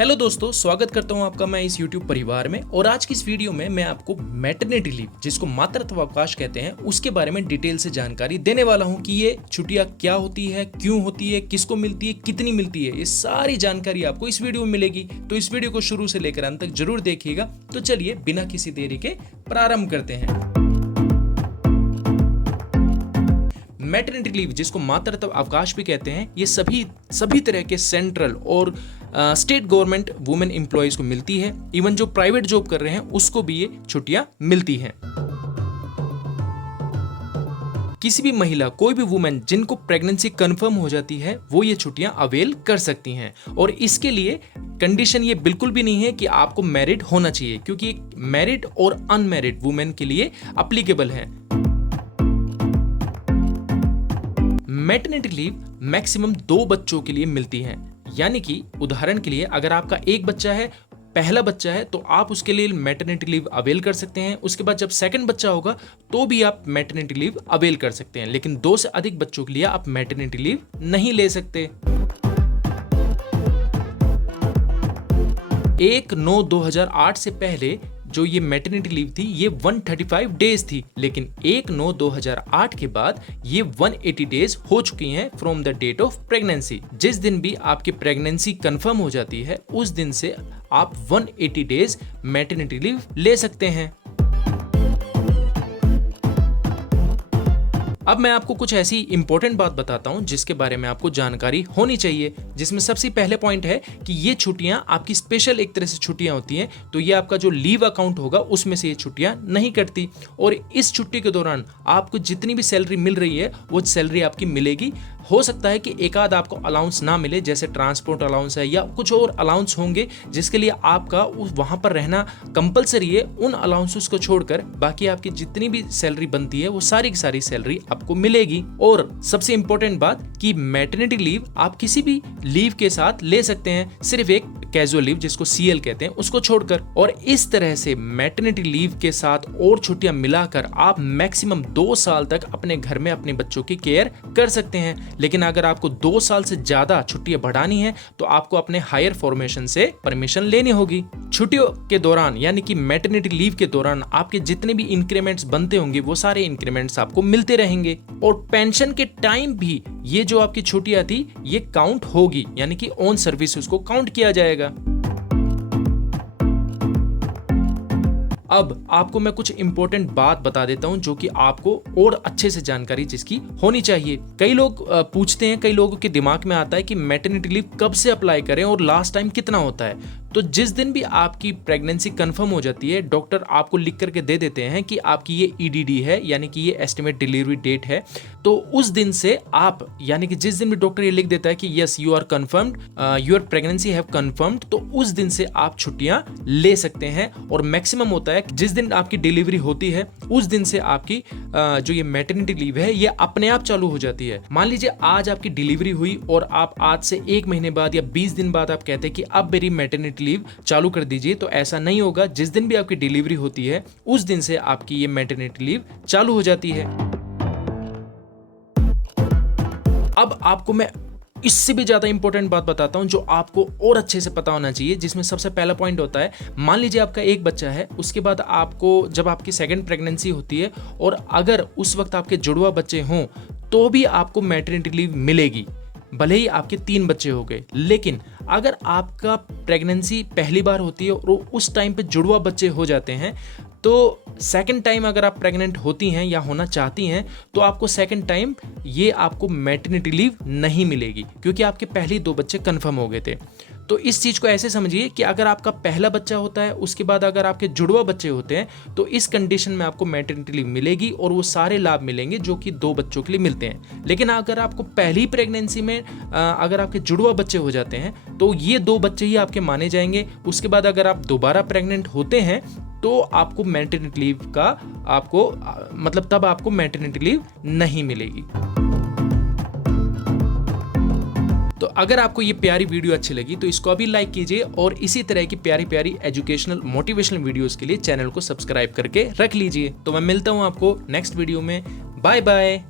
Hello दोस्तों, स्वागत करता हूं आपका मैं इस YouTube परिवार में। और आज की इस वीडियो में मैं आपको मैटरनिटी लीव, जिसको मातृत्व अवकाश कहते हैं, उसके बारे में डिटेल से जानकारी देने वाला हूं कि ये छुट्टियां क्या होती है, क्यों होती है, किसको मिलती है, कितनी मिलती है। ये सारी जानकारी आपको इस वीडियो में मिलेगी, तो इस वीडियो को शुरू से लेकर अंत तक जरूर देखिएगा। तो चलिए बिना किसी देरी के प्रारंभ करते हैं। मैटरनिटी लीव, जिसको मातृत्व अवकाश भी कहते हैं, ये सभी तरह के सेंट्रल और स्टेट गवर्नमेंट वुमेन एम्प्लॉयज को मिलती है। इवन जो प्राइवेट जॉब कर रहे हैं उसको भी ये छुट्टियां मिलती हैं। किसी भी महिला, कोई भी वुमेन जिनको प्रेगनेंसी कंफर्म हो जाती है, वो ये छुट्टियां अवेल कर सकती हैं। और इसके लिए कंडीशन ये बिल्कुल भी नहीं है कि आपको मैरिड होना चाहिए, क्योंकि मैरिड और अनमैरिड वुमेन के लिए अप्लीकेबल है। मैटरनिटी लीव मैक्सिमम 2 बच्चों के लिए मिलती है। यानी कि उदाहरण के लिए अगर आपका एक बच्चा है, पहला बच्चा है, तो आप उसके लिए मैटरनिटी लीव अवेल कर सकते हैं। उसके बाद जब सेकंड बच्चा होगा तो भी आप मैटरनिटी लीव अवेल कर सकते हैं। लेकिन 2 से अधिक बच्चों के लिए आप मैटरनिटी लीव नहीं ले सकते। 1/9/2008 से पहले जो ये मैटरनिटी लीव थी, ये 135 डेज थी। लेकिन 1/9/2008 के बाद ये 180 डेज हो चुकी हैं from the date of pregnancy. जिस दिन भी आपकी प्रेगनेंसी कंफर्म हो जाती है, उस दिन से आप 180 डेज मैटरनिटी लीव ले सकते हैं। अब मैं आपको कुछ ऐसी इंपॉर्टेंट बात बताता हूं जिसके बारे में आपको जानकारी होनी चाहिए। जिसमें सबसे पहले पॉइंट है कि ये छुट्टियां आपकी स्पेशल एक तरह से छुट्टियां होती हैं, तो ये आपका जो लीव अकाउंट होगा उसमें से ये छुट्टियां नहीं कटती। और इस छुट्टी के दौरान आपको जितनी भी सैलरी मिल रही है वो सैलरी आपकी मिलेगी। हो सकता है कि एक आध आपको अलाउंस ना मिले, जैसे ट्रांसपोर्ट अलाउंस है या कुछ और अलाउंस होंगे जिसके लिए आपका वहां पर रहना कंपलसरी है। उन अलाउंसेस को छोड़कर बाकी आपकी जितनी भी सैलरी बनती है वो सारी की सारी सैलरी आपको मिलेगी। और सबसे इंपॉर्टेंट बात कि मैटरनिटी लीव आप किसी भी लीव के साथ ले सकते हैं, सिर्फ एक कैजुअल लीव जिसको CL कहते हैं उसको छोड़कर। और इस तरह से मैटरनिटी लीव के साथ और छुट्टियां मिलाकर आप मैक्सिमम 2 साल तक अपने घर में अपने बच्चों की केयर कर सकते हैं। लेकिन अगर आपको 2 साल से ज्यादा छुट्टियां बढ़ानी है तो आपको अपने हायर फॉर्मेशन से परमिशन लेनी होगी। छुट्टियों के दौरान यानी कि मैटरनिटी लीव के दौरान आपके जितने भी इंक्रीमेंट्स बनते होंगे वो सारे इंक्रीमेंट्स आपको मिलते रहेंगे। और पेंशन के टाइम भी ये जो आपकी छुट्टियां थी ये काउंट होगी, यानी कि ऑन सर्विस उसको काउंट किया जाएगा। अब आपको मैं कुछ इंपॉर्टेंट बात बता देता हूं जो कि आपको और अच्छे से जानकारी जिसकी होनी चाहिए। कई लोग पूछते हैं, कई लोगों के दिमाग में आता है कि मैटरनिटी लीव कब से अप्लाई करें और लास्ट टाइम कितना होता है। तो जिस दिन भी आपकी प्रेगनेंसी कंफर्म हो जाती है, डॉक्टर आपको लिख करके दे देते हैं कि आपकी ये EDD है, यानी कि ये एस्टिमेट डिलीवरी डेट है। तो उस दिन से आप, यानी कि जिस दिन भी डॉक्टर ये लिख देता है कि yes you are confirmed, your pregnancy have confirmed, तो उस दिन से आप छुट्टियां ले सकते हैं। और मैक्सिमम होता है जिस दिन आपकी डिलीवरी होती है उस दिन से आपकी जो ये मैटरनिटी लीव है ये अपने आप चालू हो जाती है। मान लीजिए आज आपकी डिलीवरी हुई और आप आज से 1 महीने बाद या 20 दिन बाद आप कहते हैं कि अब मेरी मैटरनिटी लीव चालू कर दीजिए, तो ऐसा नहीं होगा। जिस दिन भी आपकी डिलीवरी होती है उस दिन से आपकी ये मैटरनिटी लीव चालू हो जाती है। अब आपको मैं इससे भी ज्यादा इंपॉर्टेंट बात बताता हूं जो आपको और अच्छे से पता होना चाहिए। जिसमें सबसे पहला पॉइंट होता है, मान लीजिए आपका एक बच्चा है, उसके बाद आपको जब आपकी सेकंड प्रेगनेंसी होती है और अगर उस वक्त आपके जुड़वा बच्चे हों तो भी आपको मैटरनिटी लीव मिलेगी, भले ही आपके 3 बच्चे हो गए। लेकिन अगर आपका प्रेगनेंसी पहली बार होती है और उस टाइम पे जुड़वा बच्चे हो जाते हैं, तो सेकंड टाइम अगर आप प्रेग्नेंट होती हैं या होना चाहती हैं तो आपको सेकंड टाइम ये आपको मैटरनिटी लीव नहीं मिलेगी, क्योंकि आपके पहले 2 बच्चे कंफर्म हो गए थे। तो इस चीज को ऐसे समझिए कि अगर आपका पहला बच्चा होता है, उसके बाद अगर आपके जुड़वा बच्चे होते हैं, तो इस कंडीशन में आपको मैटरनिटी लीव मिलेगी और वो सारे लाभ मिलेंगे जो कि 2 बच्चों के लिए मिलते हैं। लेकिन अगर आपको पहली प्रेगनेंसी में अगर आपके जुड़वा बच्चे हो जाते हैं तो ये 2 बच्चे ही आपके माने जाएंगे। उसके बाद अगर आप दोबारा प्रेग्नेंट होते हैं तो आपको मैटरनिटी लीव का मतलब तब आपको मैटरनिटी लीव नहीं मिलेगी। तो अगर आपको ये प्यारी वीडियो अच्छी लगी तो इसको अभी लाइक कीजिए और इसी तरह की प्यारी प्यारी एजुकेशनल मोटिवेशनल वीडियोस के लिए चैनल को सब्सक्राइब करके रख लीजिए। तो मैं मिलता हूं आपको नेक्स्ट वीडियो में। Bye bye.